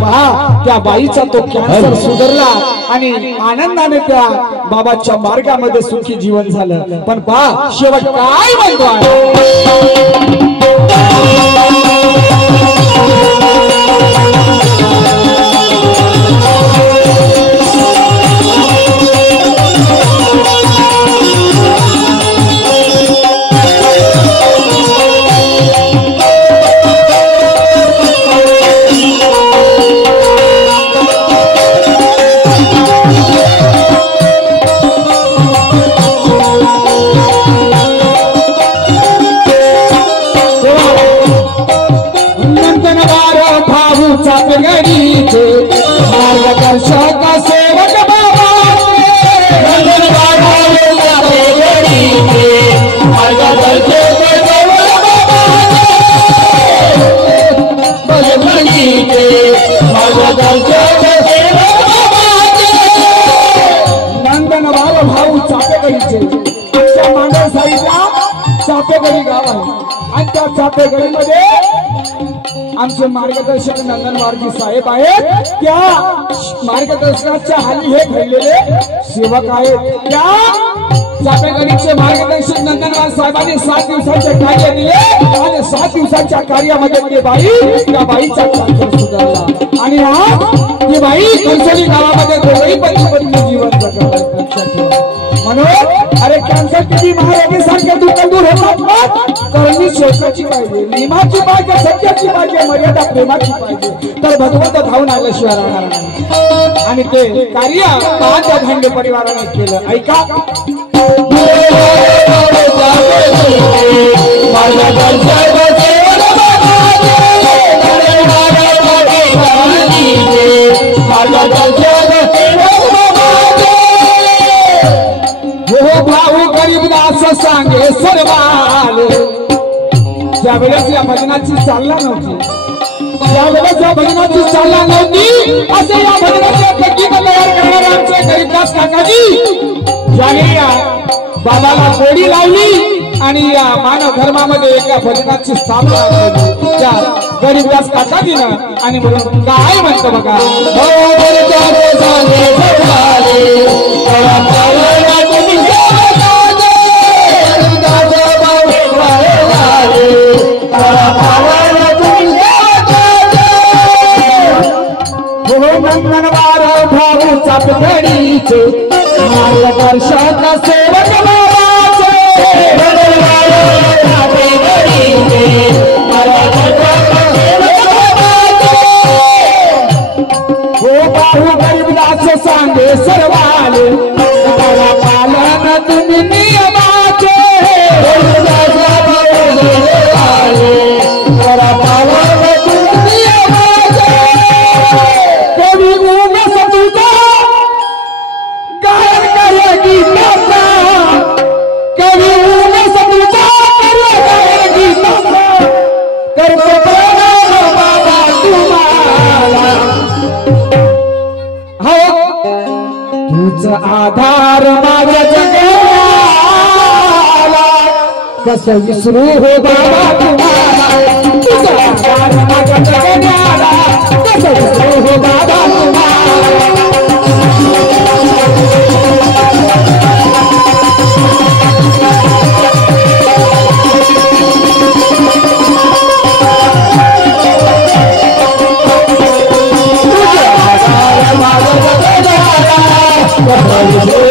पहा त्या बाईचा तो कॅन्सर सुधारला आणि आनंदाने त्या बाबाच्या मार्गामध्ये सुखी जीवन झालं। पण पहा शेवट काय म्हणतो मार्गदर्शक सेवक बाबा नंदनबार भाऊ चापेगडीचे आमच्या मांडव साईडला चापेगडी गाव आहे आणि त्या चापेगडीमध्ये आमचे मार्गदर्शक नंदन वारजी साहेब आहेत। त्या मार्गदर्शनाच्या हाली हे घडलेले सेवक आहेत। त्या चापेगडीचे मार्गदर्शक नंदनवार साहेबांनी 7 दिवसांचे कार्य दिले आणि 7 दिवसांच्या कार्यामध्ये ती बाई त्या बाईचा कॅन्सर सुधारला आणि आज ती बाई कंसोली गावामध्ये दोघेही पती जीवन जगत। म्हणून अरे कॅन्सर किती महारोगीसारखे दुःख दूर होतात करणी शोषाची पाहिजे, नियमाची पाहिजे, सत्याची पाहिजे, मर्यादा प्रेमाची पाहिजे, तर भगवंत धावून आल्याशिवाय राहणार नाही। आणि ते कार्य माझ्या धांडे परिवाराने केलं। ऐका भाऊ गरीबदास सांगे सर्वाल ज्यावेळेस या भजनाची चालना नव्हती, ज्यावेळेस या भजनाची चालना नव्हती असे या भजनाचे प्रतीक तयार करणारे आमचे गरीबदास काकाजी ज्याने या बाबाला गोडी लावली आणि या मानव धर्मामध्ये एका भजनाची स्थापना केली त्या गरीबदास काकाजीनं। आणि म्हणून काय म्हणतो बघा नंदनवार भाऊ चापेगडीचे मार्गदर्शक सेवक बाबाचे हो भाऊ गरीबदास सांगे सर्वाले पालन तुम्ही नियमाचे आधार माझ्या जगाला कसं विसरू हो बाबा तुम्हाला, तुझा आधार माझ्या जगाला कसं विसरू हो बाबा तुम्हाला। तुझा आधार माझ्या जगाला कसं विसरू